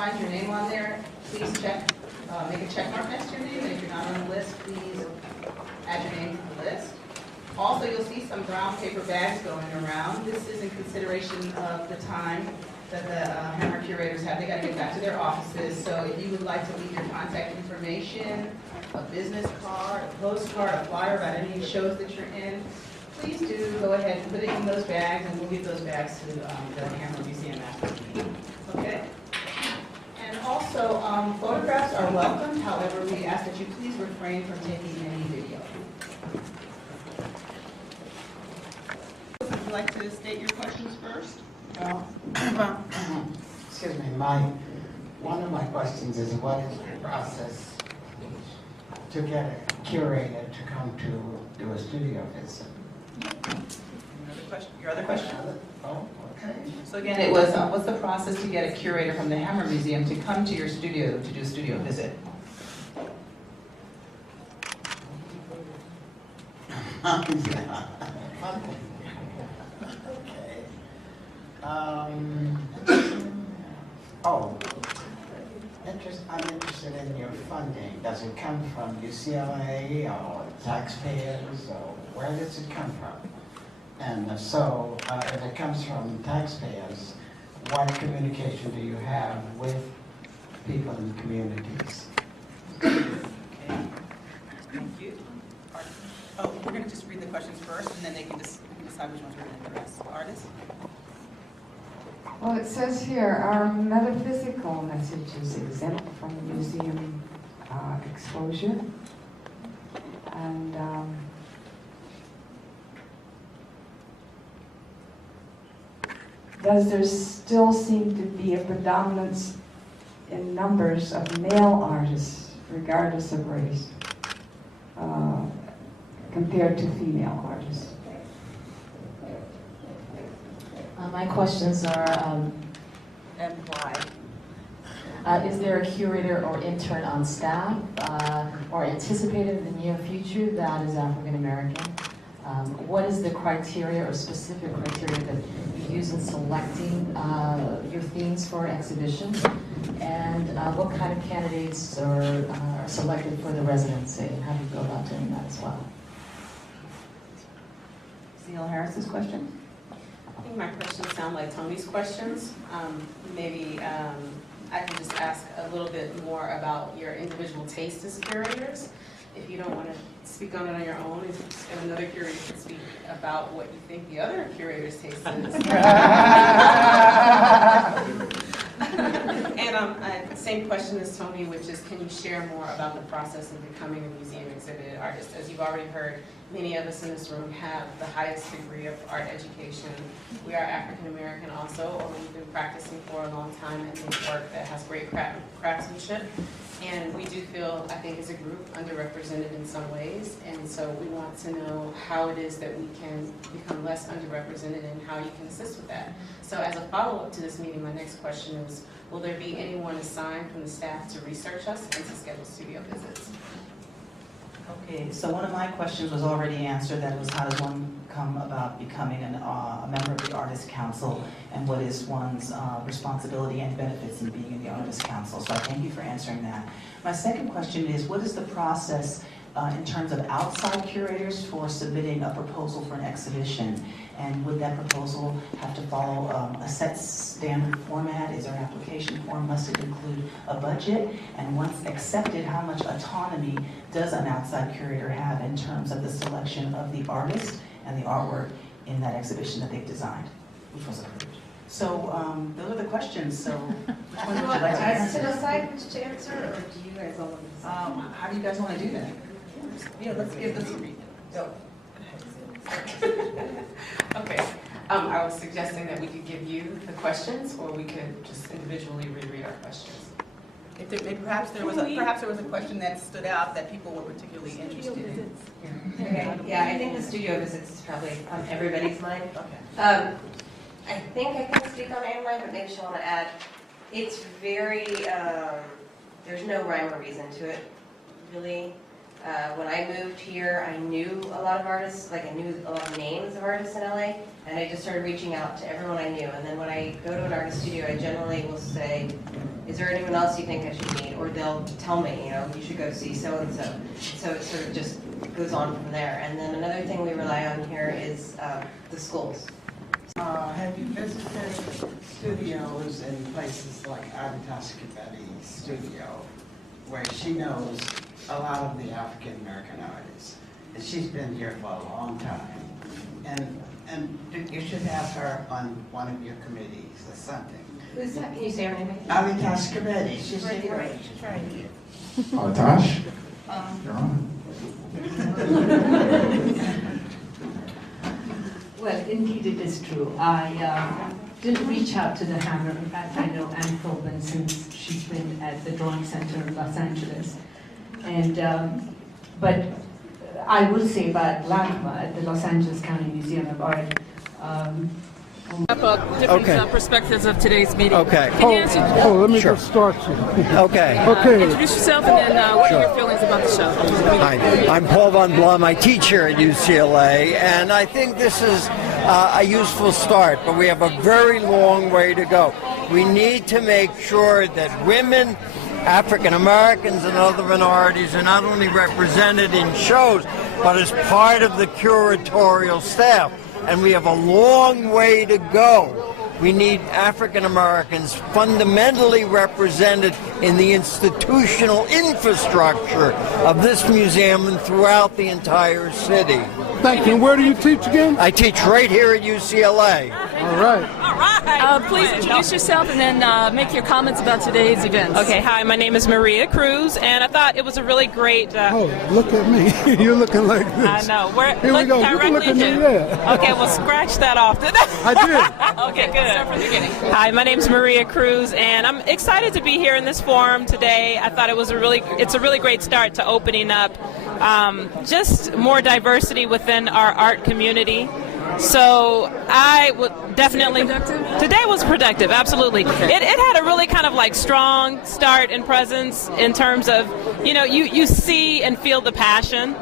find your name on there, please check, make a check mark next to your name, and if you're not on the list, please add your name to the list. Also, you'll see some brown paper bags going around. This is in consideration of the time that the Hammer curators have. They got to get back to their offices, so if you would like to leave your contact information, a business card, a postcard, a flyer about any shows that you're in, please do go ahead and put it in those bags, and we'll give those bags to the Hammer Museum after the meeting. Okay? And also, photographs are welcome. However, we ask that you please refrain from taking any video. Would you like to state your questions first? Excuse me, one of my questions is, what is the process to get a curator to come to do a studio visit? Your other question? Oh, okay. So again, it was, what's the process to get a curator from the Hammer Museum to come to your studio to do a studio visit? Yeah. I'm interested in your funding. Does it come from UCLA or taxpayers, or where does it come from? And so, if it comes from taxpayers, what communication do you have with people in the communities? Okay. Thank you. Oh, we're going to just read the questions first, and then they can decide which ones we're going to address. Artists? Well, it says here, our metaphysical message is exempt from museum exposure. And does there still seem to be a predominance in numbers of male artists, regardless of race, compared to female artists? My questions are, And why? is there a curator or intern on staff or anticipated in the near future that is African American? What is the criteria or specific criteria that you use in selecting your themes for exhibition? And what kind of candidates are selected for the residency? And how do you go about doing that as well? Neil Harris's question? I think my questions sound like Tony's questions. Maybe I can just ask a little bit more about your individual taste as curators. If you don't want to speak on it on your own, and another curator can speak about what you think the other curator's taste is. And same question as Tony, which is, can you share more about the process of becoming a museum exhibited artist? As you've already heard, many of us in this room have the highest degree of art education. We are African American also, or we've been practicing for a long time and make work that has great craftsmanship. And we do feel, I think, as a group, underrepresented in some ways. And so we want to know how it is that we can become less underrepresented and how you can assist with that. So as a follow-up to this meeting, my next question is, will there be anyone assigned from the staff to research us and to schedule studio visits? Okay, so one of my questions was already answered. That was, how does one come about becoming a member of the Artist Council, and what is one's responsibility and benefits in being in the Artist Council? So I thank you for answering that. My second question is, what is the process in terms of outside curators for submitting a proposal for an exhibition? And would that proposal have to follow a set standard format? Is there an application form? Must it include a budget? And once accepted, how much autonomy does an outside curator have in terms of the selection of the artist and the artwork in that exhibition that they've designed, which was approved? So those are the questions. So which one would you like to answer? To decide which to answer, or do you guys all want to decide? How do you guys want to do that? Yeah, let's give this a read. Go. Okay, I was suggesting that we could give you the questions, or we could just individually reread our questions. Perhaps there was a question that stood out that people were particularly interested in. Okay, yeah, I think the studio visits is probably on everybody's mind. Okay. I think I can speak on Anne Ryan, but maybe she'll want to add. It's very, there's no rhyme or reason to it, really. When I moved here, I knew a lot of artists, like I knew a lot of names of artists in LA, and I just started reaching out to everyone I knew. And then when I go to an artist studio, I generally will say, is there anyone else you think I should meet? Or they'll tell me, you know, you should go see so-and-so. So it sort of just goes on from there. And then another thing we rely on here is the schools. Have you visited studios in places like Adita's studio, where she knows a lot of the African American artists? And she's been here for a long time. And you should have her on one of your committees or something. Who's that? Can you say her name again? Adita's she's Right here. right. She's right here. Tash, you're on. Well, indeed it is true. I didn't reach out to the Hammer. In fact, I know Anne Colvin since she's been at the Drawing Center in Los Angeles. And, but I will say about LACMA at the Los Angeles County Museum of Art, different perspectives of today's meeting. Okay. Can you answer? Let me just start you. Okay. Introduce yourself and then what are your feelings about the show? Hi, I'm Paul Von Blum. I teach here at UCLA, and I think this is a useful start, but we have a very long way to go. We need to make sure that women, African Americans, and other minorities are not only represented in shows, but as part of the curatorial staff. And we have a long way to go. We need African Americans fundamentally represented in the institutional infrastructure of this museum and throughout the entire city. Thank you. And where do you teach again? I teach right here at UCLA. All right. Please introduce yourself and then make your comments about today's events. Okay, hi, my name is Maria Cruz, and I thought it was a really great... Oh, look at me. You're looking like this. I know. Here we go. You can look at me there. Okay, well, scratch that off. I did. Okay, good. Start from the beginning. Hi, my name is Maria Cruz, and I'm excited to be here in this forum today. I thought it's a really great start to opening up just more diversity within our art community. So I would definitely... Today was productive, absolutely. Okay. It had a really kind of like strong start and presence in terms of, you know, you see and feel the passion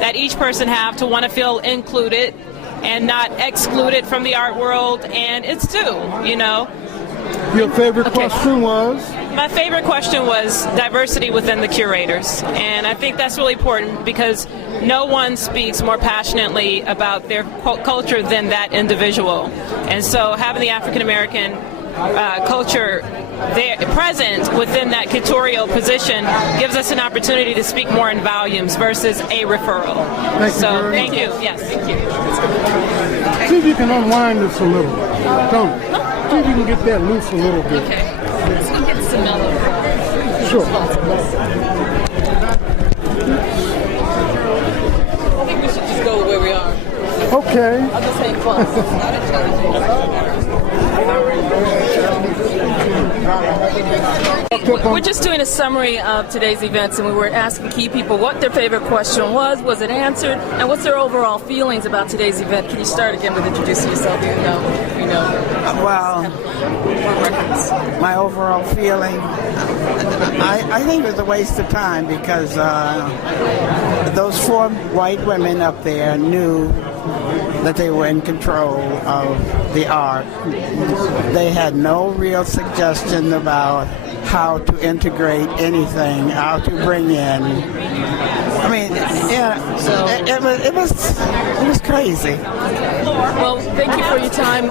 that each person have to want to feel included and not excluded from the art world, and it's due, you know. Your favorite question was? My favorite question was diversity within the curators, and I think that's really important because no one speaks more passionately about their culture than that individual. And so having the African American culture there present within that curatorial position gives us an opportunity to speak more in volumes versus a referral. Thank you. Yes. Thank you. See if you can unwind this a little. Don't. See if you can get that loose a little bit. Okay. Let's go get some mellow. Sure. I think we should just go where we are. Okay. I'll just say fun. We're just doing a summary of today's events, and we were asking key people what their favorite question was it answered, and what's their overall feelings about today's event. Can you start again with introducing yourself? You know. Well, my overall feeling, I think it was a waste of time because those 4 white women up there knew that they were in control of the art. They had no real suggestion about how to integrate anything, how to bring in. I mean, yeah, so it was crazy. Well, thank you for your time.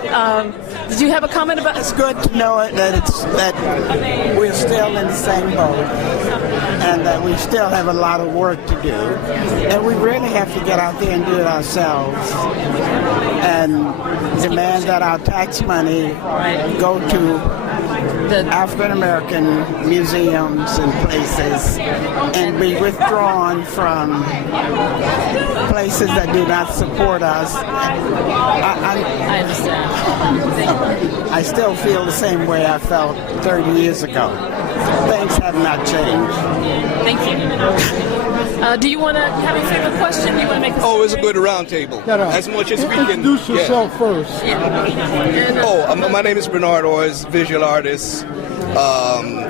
Did you have a comment about? It's good to know that we're still in the same boat, and that we still have a lot of work to do, and we really have to get out there and do it ourselves, and demand that our tax money go to the African American museums and places, and be withdrawn from places that do not support us. I understand. I still feel the same way I felt 30 years ago. Things have not changed. Thank you. Do you want to have a favorite question? Do you want to make a it's a good round table. As much as we can. Introduce yourself first. Yeah. My name is Bernard Orrs, visual artist.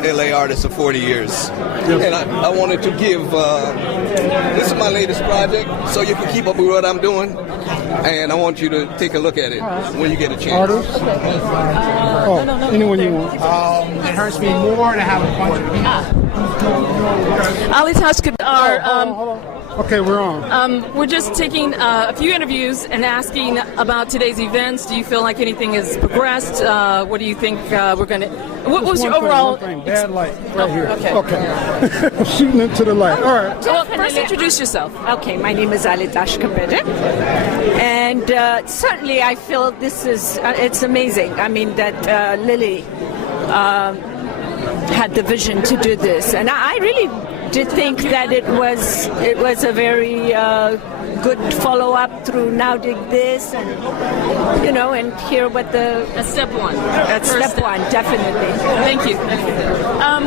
LA artist of 40 years. And I wanted to give, this is my latest project, so you can keep up with what I'm doing. And I want you to take a look at it when you get a chance. Artists? Anyone you want. It hurts me more to have a bunch of people. Ali Tashkib, Okay, we're on. we're just taking a few interviews and asking about today's events. Do you feel like anything has progressed? What do you think we're going to... What was your overall... Bad light right here. Okay. Shooting into the light. All right. Well, first introduce yourself. Okay, my name is Ali Tashkib. And certainly I feel this is, it's amazing. I mean, that Lily had the vision to do this. And I really did think that it was a very good follow-up through Now Dig This, and and hear what the... That's step one. That's step one, definitely. Thank you.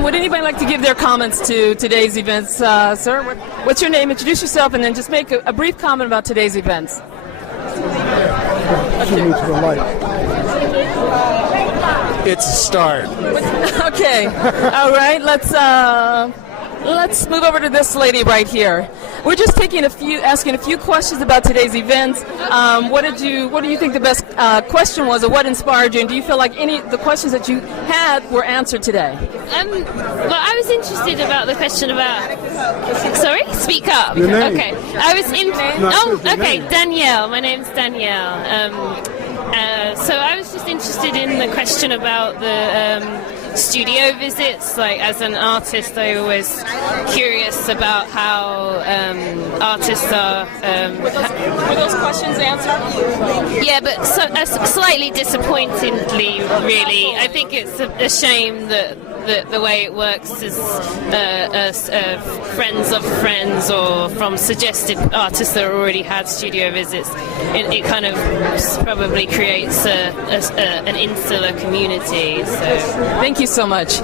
Would anybody like to give their comments to today's events? Sir, what's your name? Introduce yourself, and then just make a brief comment about today's events. Shooting into the light. It's a start. Okay. All right. Let's move over to this lady right here. We're just asking a few questions about today's events. What do you think the best question was, or what inspired you? And do you feel like any of the questions that you had were answered today? Well, I was interested about the question about. Sorry, speak up. Your name. Okay, I was in. Okay, Danielle. My name's Danielle. So I was just interested in the question about the studio visits. Like, as an artist, I'm always curious about how artists are. Were those questions answered? Yeah, but slightly disappointingly, really. I think it's a shame that the way it works is friends of friends, or from suggested artists that already had studio visits. It kind of probably creates an insular community. So. Thank you so much.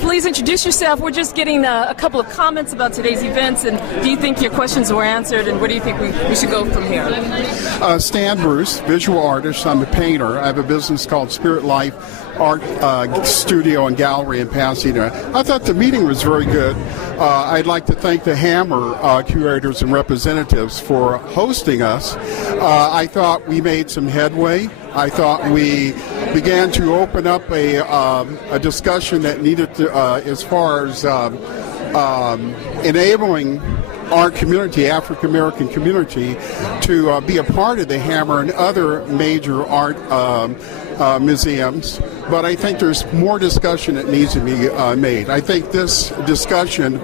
Please introduce yourself. We're just getting a couple of comments about today's events, and do you think your questions were answered, and where do you think we should go from here? Stan Bruce, visual artist. I'm a painter. I have a business called Spirit Life Art Studio and Gallery in Pasadena. I thought the meeting was very good. I'd like to thank the Hammer curators and representatives for hosting us. I thought we made some headway. I thought we began to open up a discussion that needed to, as far as enabling our community, African American community, to be a part of the Hammer and other major art museums. But I think there's more discussion that needs to be made. I think this discussion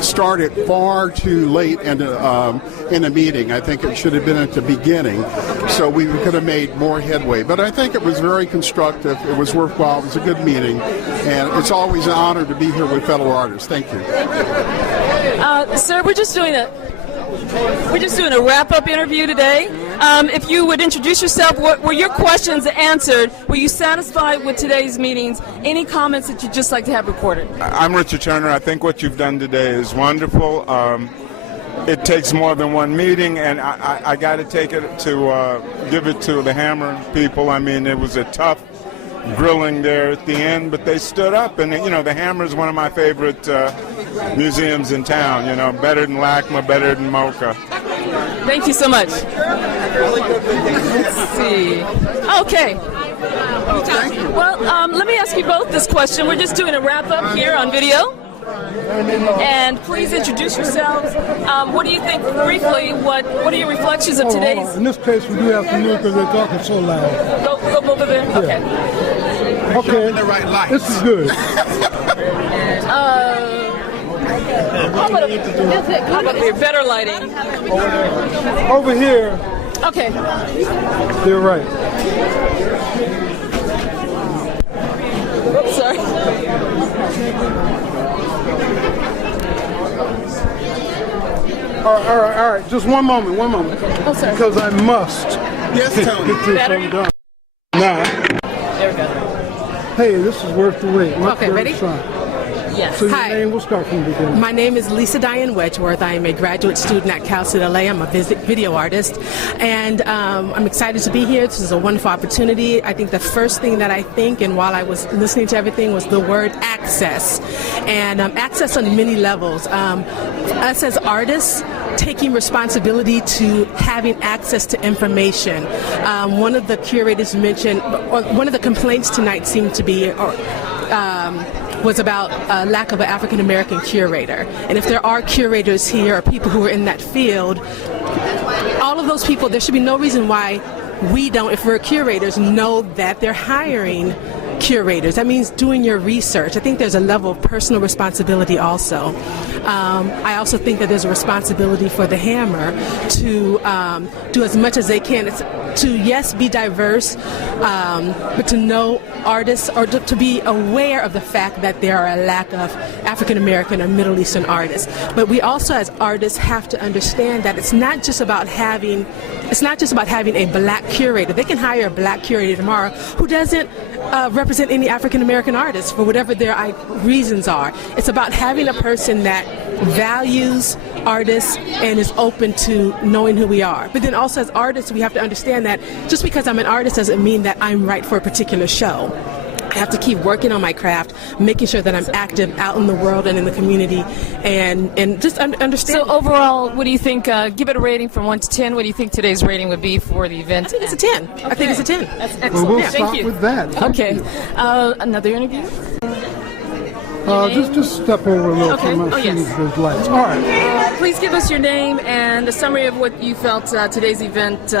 started far too late in the meeting. I think it should have been at the beginning, so we could have made more headway. But I think it was very constructive. It was worthwhile. It was a good meeting, and it's always an honor to be here with fellow artists. Thank you. Sir, we're just doing a wrap-up interview today. If you would introduce yourself, were your questions answered? Were you satisfied with today's meetings? Any comments that you'd just like to have recorded? I'm Richard Turner. I think what you've done today is wonderful. It takes more than one meeting, and I got to take it to give it to the Hammer people. I mean, it was a tough grilling there at the end, but they stood up, and the Hammer is one of my favorite museums in town. Better than LACMA, better than MoCA. Thank you so much. Let's see. Okay. Well, let me ask you both this question. We're just doing a wrap-up here on video. And please introduce yourselves. What do you think, briefly, what are your reflections of today's... In this case, we do have to move because they're talking so loud. Go over there? Yeah. Okay. Okay, this is good. How about your better lighting? Over here. Okay. They're right. Oops, sorry. All right. Just one moment. Oh, sorry. Because I must. Yes, Tony. Get this thing done. Now. There we go. Hey, this is worth the wait. Okay, ready? Yes. So your Hi. name, we'll start from the beginning. My name is Lisa Diane Wedgeworth. I am a graduate student at Cal State LA. I'm a video artist, and I'm excited to be here. This is a wonderful opportunity. I think the first thing that I think, and while I was listening to everything, was the word access, and access on many levels. Us as artists, taking responsibility to having access to information. One of the curators mentioned, or one of the complaints tonight seemed to be, was about lack of an African American curator. And if there are curators here or people who are in that field, all of those people, there should be no reason why we don't, if we're curators, know that they're hiring curators. That means doing your research. I think there's a level of personal responsibility also. I also think that there's a responsibility for the Hammer to do as much as they can. It's to, yes, be diverse, but to know artists, or to be aware of the fact that there are a lack of African American or Middle Eastern artists. But we also, as artists, have to understand that it's not just about having a black curator. They can hire a black curator tomorrow who doesn't represent any African American artists for whatever their reasons are. It's about having a person that values artists and is open to knowing who we are. But then also as artists, we have to understand that just because I'm an artist doesn't mean that I'm right for a particular show. I have to keep working on my craft, making sure that I'm active out in the world and in the community, and just understand. So overall, what do you think, give it a rating from 1 to 10, what do you think today's rating would be for the event? I think it's a 10. Okay. I think it's a 10. That's excellent. Well, we'll Thank start you. with that. Thank Okay. you. Another interview? Just step over a little Okay. from my Oh, yes. seat. There's lights. All right. Please give us your name and a summary of what you felt today's event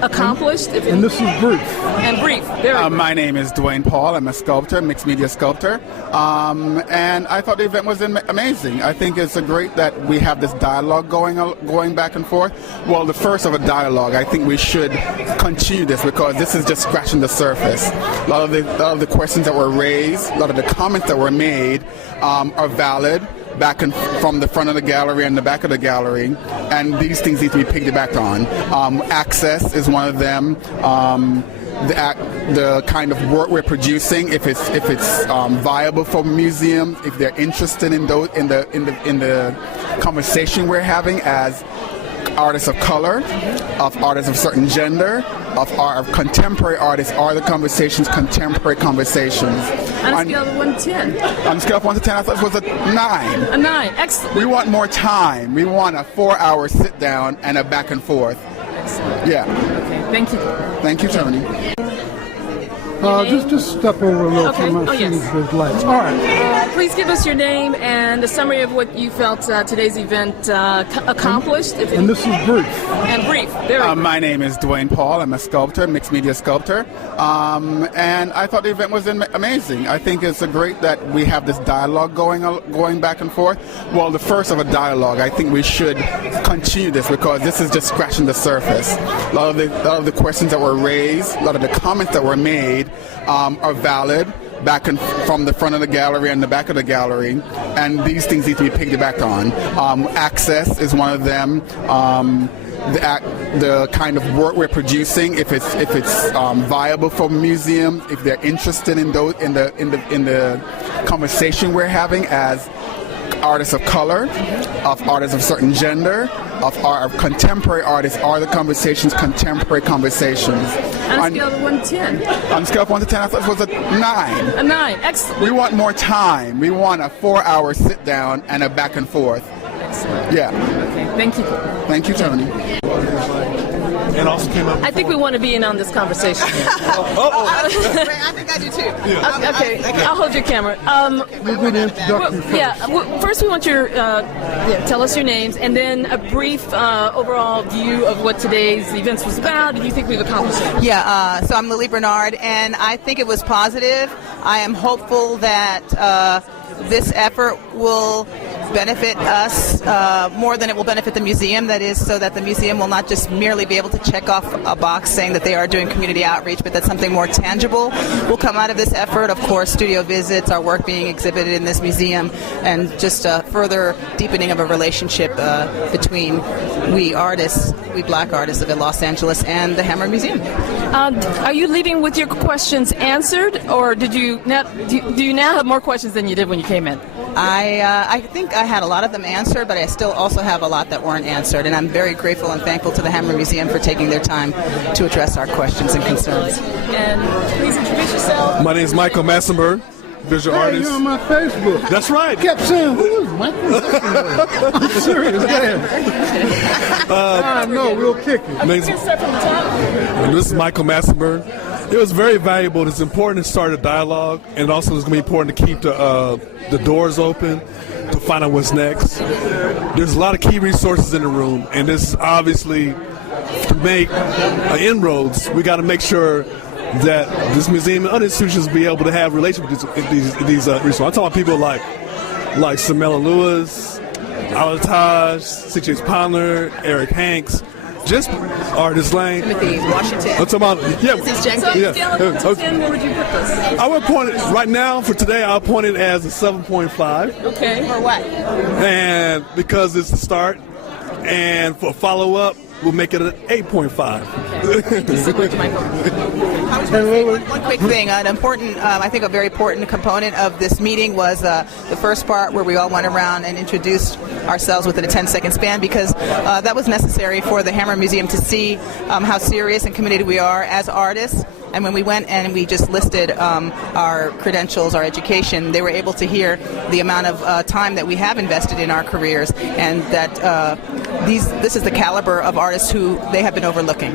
accomplished. And this is brief. And brief. Very My name is Dwayne Paul. I'm a sculptor, mixed media sculptor. And I thought the event was amazing. I think it's great that we have this dialogue going back and forth. Well, the first of a dialogue, I think we should continue this because this is just scratching the surface. A lot of the questions that were raised, a lot of the comments that were made are valid. Back and from the front of the gallery and the back of the gallery, and these things need to be piggybacked on. Access is one of them. The kind of work we're producing, if it's viable for museums, if they're interested in those in the conversation we're having as artists of color, of artists of certain gender, of contemporary artists, are the conversations contemporary conversations? On a scale of 1 to 10. On a scale of 1 to 10, I thought it was a 9. A 9. Excellent. We want more time. We want a 4-hour sit down and a back and forth. Excellent. Yeah. Okay. Thank you. Thank you, Tony. Just step over a little Okay. from my Oh, seat. yes. There's lights. All right. Please give us your name and a summary of what you felt today's event accomplished. And this is brief. And brief. Very My name is Dwayne Paul. I'm a sculptor, mixed media sculptor. And I thought the event was amazing. I think it's great that we have this dialogue going back and forth. Well, the first of a dialogue, I think we should continue this because this is just scratching the surface. A lot of the questions that were raised, a lot of the comments that were made are valid. Back and from the front of the gallery and the back of the gallery, and these things need to be piggybacked on. Access is one of them. The kind of work we're producing, if it's viable for museums, if they're interested in those in the conversation we're having as artists of color, of artists of certain gender, of contemporary artists, are the conversations contemporary conversations? On a scale of 1 to 10. On a scale of 1 to 10, I thought it was a 9. A 9. Excellent. We want more time. We want a 4-hour sit down and a back and forth. Excellent. Yeah. Okay. Thank you. Thank you, Tony. And also came up. I think we want to be in on this conversation. I think I do too. Okay, I'll hold your camera. First we want your tell us your names, and then a brief overall view of what today's events was about. Do you think we've accomplished it? Yeah, so I'm Lily Bernard, and I think it was positive. I am hopeful that this effort will benefit us more than it will benefit the museum. That is, so that the museum will not just merely be able to check off a box saying that they are doing community outreach, but that something more tangible will come out of this effort. Of course, studio visits, our work being exhibited in this museum, and just further deepening of a relationship between we Black artists of Los Angeles, and the Hammer Museum. Are you leaving with your questions answered, or do you now have more questions than you did when you came in? I think I had a lot of them answered, but I still also have a lot that weren't answered, and I'm very grateful and thankful to the Hammer Museum for taking their time to address our questions and concerns. And please introduce yourself. My name is Michael Massenberg, visual artist. You're on my Facebook. That's right. I kept saying, who is Michael Massenberg? I'm serious. Go ahead. No, we'll kick it. Okay, start from the top. This is Michael Massenberg. It was very valuable. It's important to start a dialogue, and also it's going to be important to keep the doors open to find out what's next. There's a lot of key resources in the room, and this is obviously to make inroads. We got to make sure that this museum and other institutions be able to have relations with these resources. I'm talking about people like Samela Lewis, Alataj, C.J. Pondler, Eric Hanks, just Artist Lane. Timothy Washington. I'm talking about, Mrs. Jenkins. Where would you put this? I would point it, right now, for today, I'll point it as a 7.5. Okay. For what? And because it's the start, and for follow-up, we'll make it an 8.5. Thank you so much, Michael. One quick thing, I think a very important component of this meeting was the first part where we all went around and introduced ourselves within a 10-second span, because that was necessary for the Hammer Museum to see how serious and committed we are as artists. And when we went and we just listed our credentials, our education, they were able to hear the amount of time that we have invested in our careers, and that this is the caliber of artists who they have been overlooking.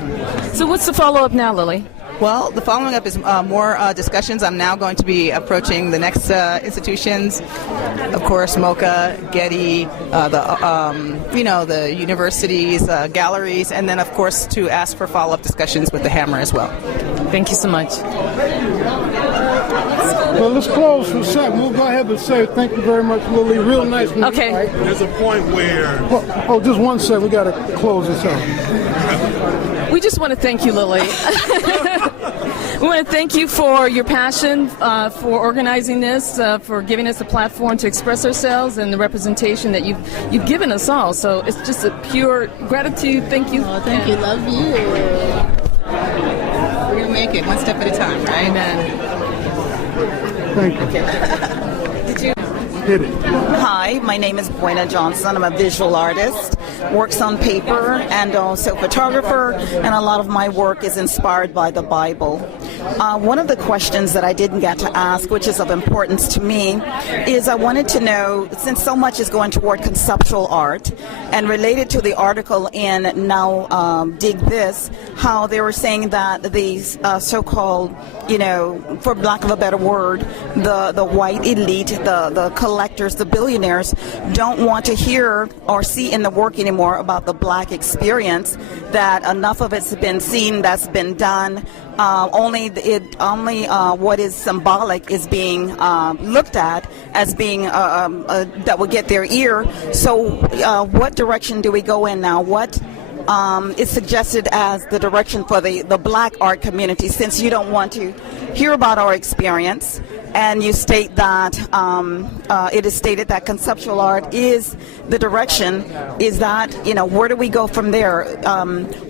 So what's the follow-up now, Lily? Well, the following up is more discussions. I'm now going to be approaching the next institutions, of course, MoCA, Getty, the universities, galleries, and then, of course, to ask for follow-up discussions with the Hammer as well. Thank you so much. Well, let's close for a second. We'll go ahead and say thank you very much, Lily. Real nice meeting. Okay. There's a point where... just one second. We got to close this out. We just want to thank you, Lily. We want to thank you for your passion, for organizing this, for giving us a platform to express ourselves, and the representation that you've given us all. So it's just a pure gratitude. Thank you. Oh, thank you. Love you. We're going to make it one step at a time, right? Amen. Thank you. Did you hit it? Hi, my name is Buena Johnson. I'm a visual artist, works on paper, and also photographer, and a lot of my work is inspired by the Bible. One of the questions that I didn't get to ask, which is of importance to me, is I wanted to know, since so much is going toward conceptual art, and related to the article in Now Dig This, how they were saying that these so-called, for lack of a better word, the white elite, the collectors, the billionaires, don't want to hear or see in the work anymore about the Black experience, that enough of it's been seen, that's been done. Only what is symbolic is being looked at as being that will get their ear. So what direction do we go in now? What is suggested as the direction for the Black art community, since you don't want to hear about our experience, and you state that it is stated that conceptual art is the direction, is that, where do we go from there?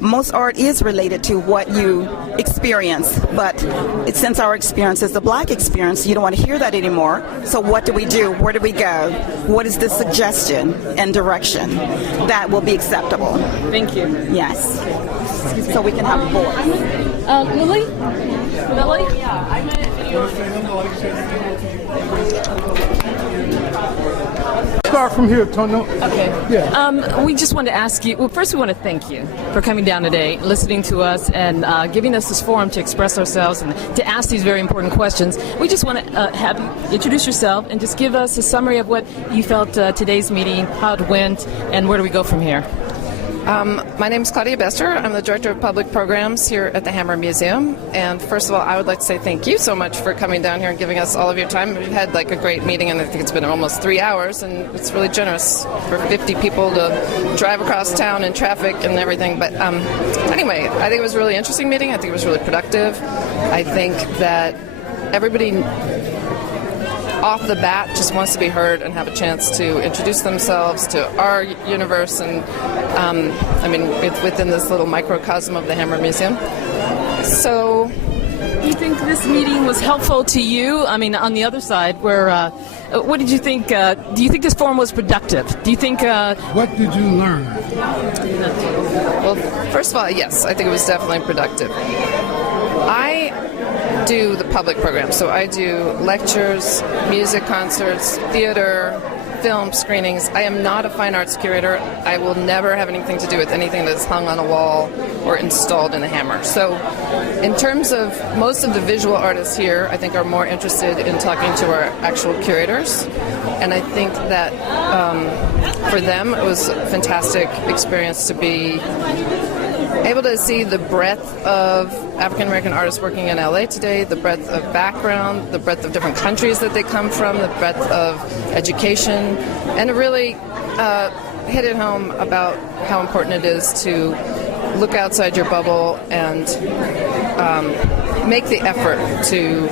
Most art is related to what you experience, but since our experience is the Black experience, you don't want to hear that anymore. So what do we do? Where do we go? What is the suggestion and direction that will be acceptable? Thank you. Yes. So we can have a voice. Lily? Start from here, Tono. Okay. Yeah. We just want to ask you, well, first we want to thank you for coming down today, listening to us, and giving us this forum to express ourselves and to ask these very important questions. We just want to have you introduce yourself and just give us a summary of what you felt today's meeting, how it went, and where do we go from here? My name is Claudia Bester. I'm the Director of Public Programs here at the Hammer Museum. And first of all, I would like to say thank you so much for coming down here and giving us all of your time. We've had a great meeting, and I think it's been almost 3 hours, and it's really generous for 50 people to drive across town in traffic and everything. But anyway, I think it was a really interesting meeting. I think it was really productive. I think that everybody off the bat just wants to be heard and have a chance to introduce themselves to our universe and it's within this little microcosm of the Hammer Museum. So, do you think this meeting was helpful to you? I mean, on the other side, where what did you think? Do you think this forum was productive? Do you think? What did you learn? Well, first of all, yes, I think it was definitely productive. I do the public program, so I do lectures, music concerts, theater, film screenings. I am not a fine arts curator. I will never have anything to do with anything that's hung on a wall or installed in the Hammer. So in terms of most of the visual artists here, I think are more interested in talking to our actual curators. And I think that for them it was a fantastic experience to be able to see the breadth of African American artists working in LA today, the breadth of background, the breadth of different countries that they come from, the breadth of education, and to really hit it home about how important it is to look outside your bubble and make the effort to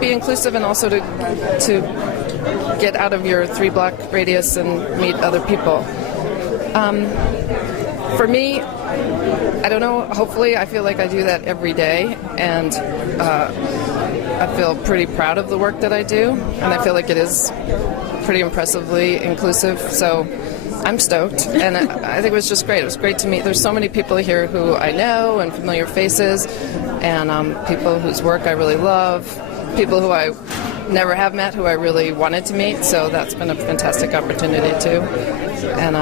be inclusive and also to get out of your 3-block radius and meet other people. For me, I don't know, hopefully I feel like I do that every day, and I feel pretty proud of the work that I do, and I feel like it is pretty impressively inclusive, so I'm stoked, and I think it was just great. It was great to meet. There's so many people here who I know and familiar faces, and people whose work I really love, people who I never have met who I really wanted to meet, so that's been a fantastic opportunity too. And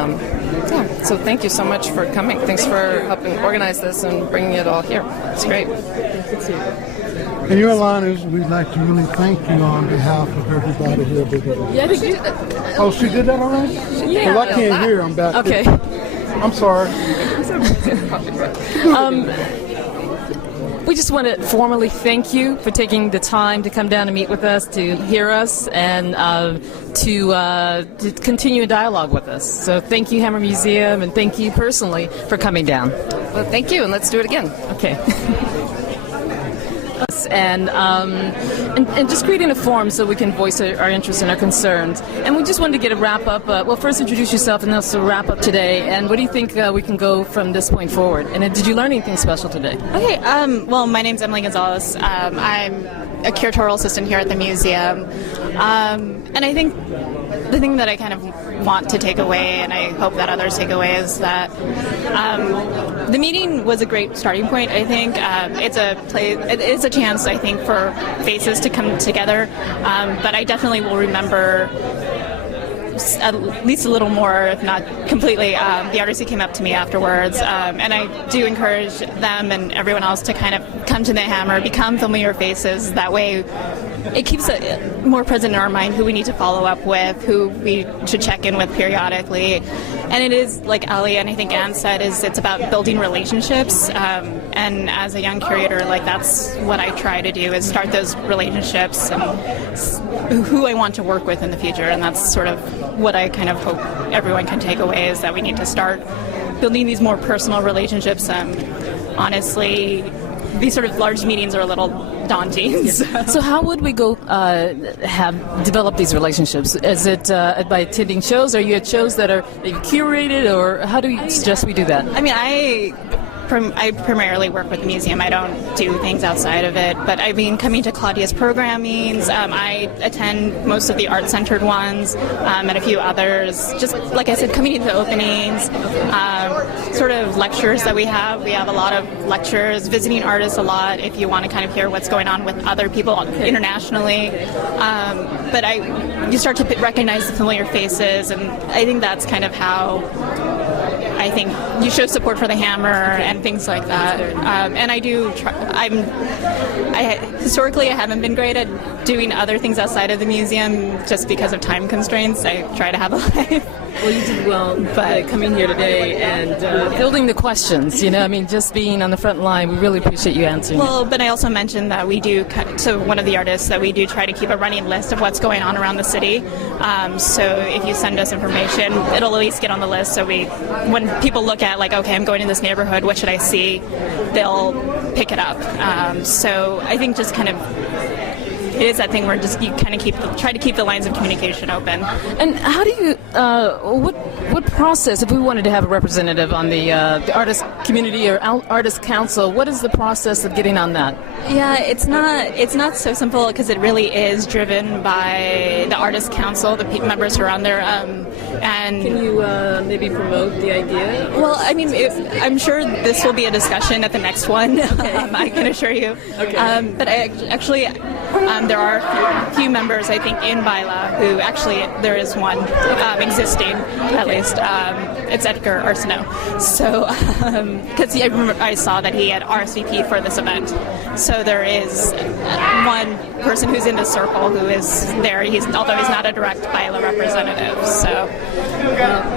so thank you so much for coming. Thanks for helping organize this and bringing it all here. It's great. In your liners, we'd like to really thank you on behalf of everybody here. Yeah, I think you did that. Oh, she did that already? Yeah. Well, I can't hear. I'm back. Okay. I'm sorry. We just want to formally thank you for taking the time to come down and meet with us, to hear us, and to continue a dialogue with us. So thank you, Hammer Museum, and thank you personally for coming down. Well, thank you, and let's do it again. Okay. And just creating a forum so we can voice our interests and our concerns. And we just wanted to get a wrap up. Well, first introduce yourself and also wrap up today. And what do you think we can go from this point forward? And did you learn anything special today? Okay. Well, my name's Emily Gonzalez. I'm a curatorial assistant here at the museum. And I think the thing that I kind of want to take away, and I hope that others take away, is that the meeting was a great starting point. I think it is a chance, I think, for faces to come together. But I definitely will remember at least a little more, if not completely, the artists who came up to me afterwards. And I do encourage them and everyone else to kind of come to the Hammer, become familiar faces. That way it keeps it more present in our mind who we need to follow up with, who we should check in with periodically. And it is, like Ali and I think Anne said, it's about building relationships. And as a young curator, like that's what I try to do, is start those relationships and who I want to work with in the future. And that's sort of what I kind of hope everyone can take away, is that we need to start building these more personal relationships. Honestly, these sort of large meetings are a little daunting. So how would we go develop these relationships? Is it by attending shows? Are you at shows that are curated, or how do you suggest we do that? I mean, I primarily work with the museum. I don't do things outside of it. But I mean, coming to Claudia's programmings, I attend most of the art-centered ones, and a few others. Just like I said, coming to the openings, sort of lectures that we have. We have a lot of lectures, visiting artists a lot, if you want to kind of hear what's going on with other people internationally. But you start to recognize the familiar faces, and I think that's kind of how I think you show support for the Hammer and things like that. And I do historically I haven't been great at doing other things outside of the museum just because of time constraints. I try to have a life. Well, you did well by coming here today and fielding the questions. I mean, just being on the front line, we really appreciate you answering. Well, but I also mentioned that we do, to one of the artists, that we do try to keep a running list of what's going on around the city. So if you send us information, it'll at least get on the list. So when people look at, like, okay, I'm going in this neighborhood, what should I see? They'll pick it up. So I think just kind of it is that thing where just you kind of try to keep the lines of communication open. And how do you, what process, if we wanted to have a representative on the artist community or artist council, what is the process of getting on that? Yeah, it's not so simple because it really is driven by the artist council, the members who are on there. And can you maybe promote the idea? Well, I mean, I'm sure this will be a discussion at the next one. Okay. I can assure you. Okay. But actually, there are a few members, I think, in Baila who actually there is one existing, at least. It's Edgar Arsenault. So, because I saw that he had RSVP for this event. So there is one person who's in the circle who is there. Although he's not a direct Baila representative. So,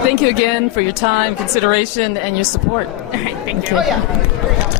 thank you again for your time, consideration, and your support. All right, thank you. Okay.